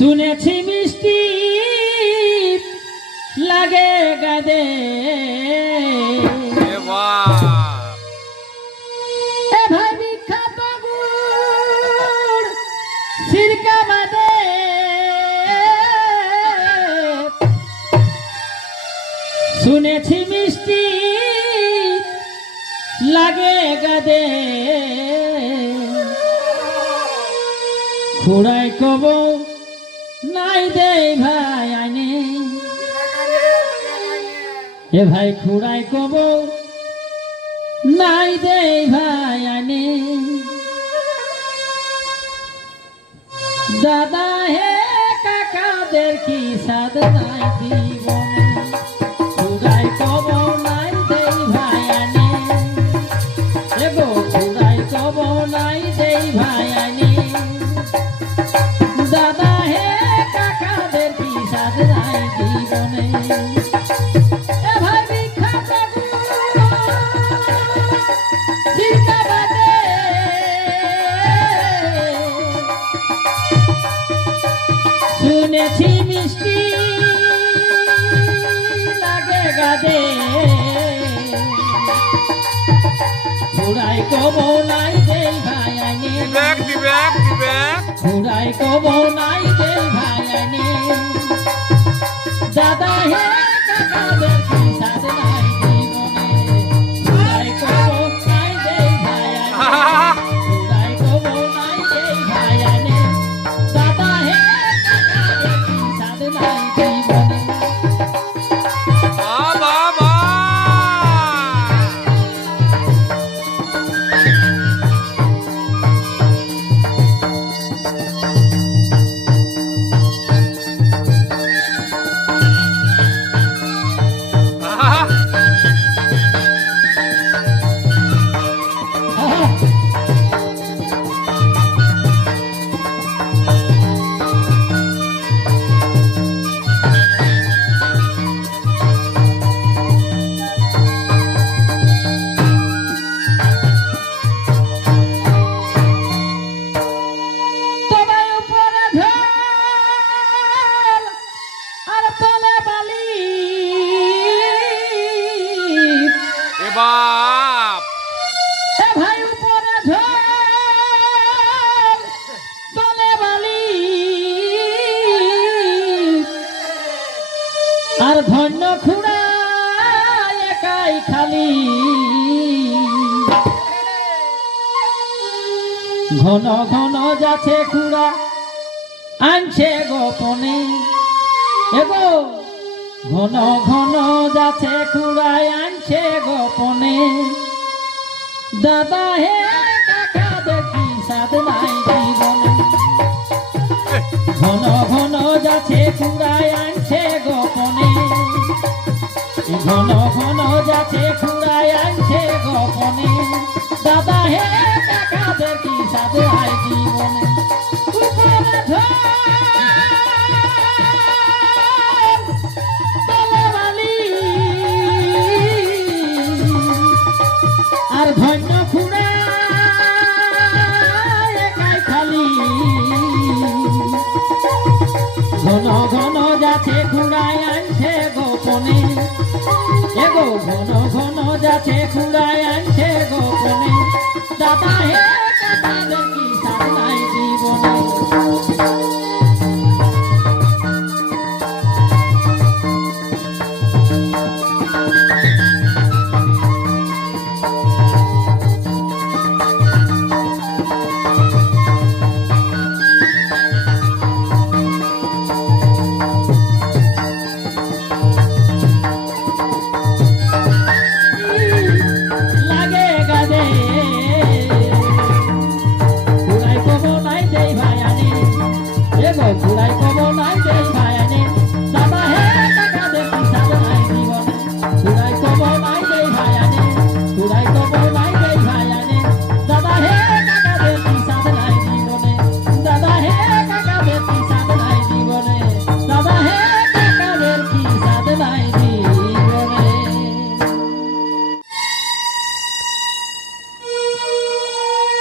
শুনেছি মিষ্টি লাগে গাদে। ভাই সিরকা বাদে। শুনেছি মিষ্টি লাগে গাদে। খুড়াই কব নাই দে ভাই আনে এ ভাই খুড়াই কব নাই দে ভাই আনে দাদা হে কাকাদের কি সাদ নাই জীবনে? শুনেছি মিষ্টি লাগে গাদে। ঘুরাই কব নাই দেই ভাই আইনে ঘুরাই কব নাই দেই ভাই আইনি দাদা হে কাকাদের ঘন ঘন যাচ্ছে খুড়া আনছে গোপনে। এগো ঘন ঘন যাচ্ছে খুড়াই আনছে গোপনে। দাদা হে কাকা দেখি সাদ নাই জীবনে। ঘন ঘন যাচ্ছে খুড়াই আনছে গোপনে। ঘন ঘন যাচ্ছে খুড়াই আনছে গোপনে। দাদা হে কাকা দেখি সাদ নাই জীবনে। আর ধন্য ঘন ঘন যাচ্ছে খুড়ায় আনছে গোপনে। দাদা হে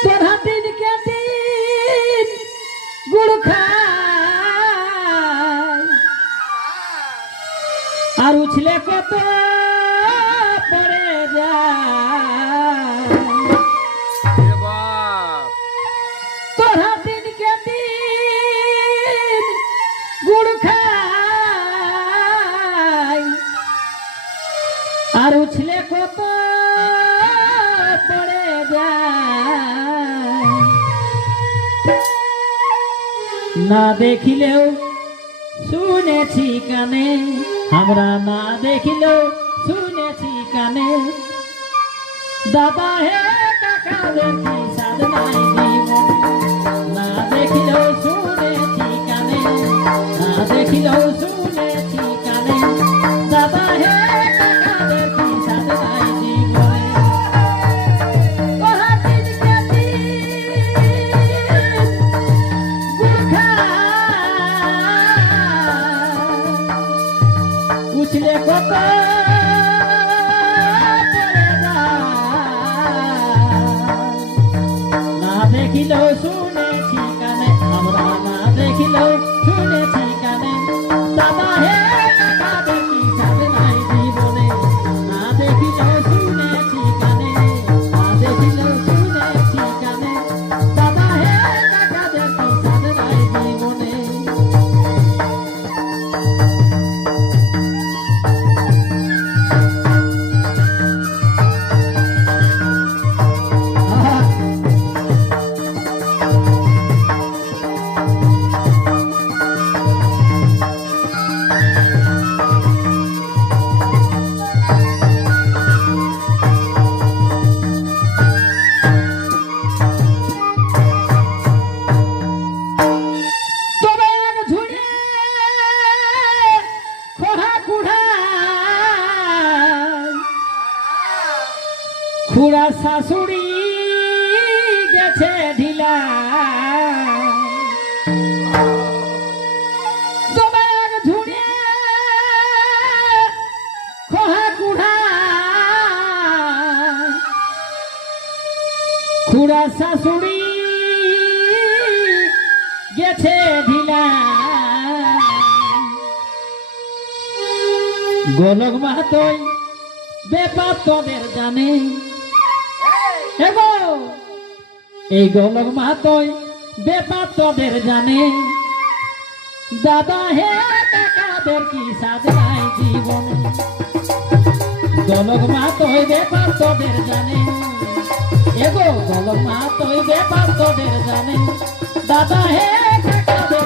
তেরা দিন কে দিন গুড় খায় আর উছলে কত না দেখিলেও শুনেছি কানে। আমরা না দেখিলেও শুনেছি কানে। দাদা হে না দেখিলেও শুনেছি কানে। না দেখিলেও শুনেছি না দেখিলেও খুড়া শাশুড়ি গেছে ঢিলা। খুড়া শাশুড়ি গেছে ঢিলা। গোলক মাহাতই ব্যাপার তোদের জানে। এগো এই গোলক মাহাতই ব্যাপার তোদের জানে। দাদা হে কাকাদের কি সাজনাই জীবনে? গোলক মাহাতই ব্যাপার তোদের জানে এগো গোলক মাহাতই ব্যাপার তোদের জানে। দাদা হে কাকাদের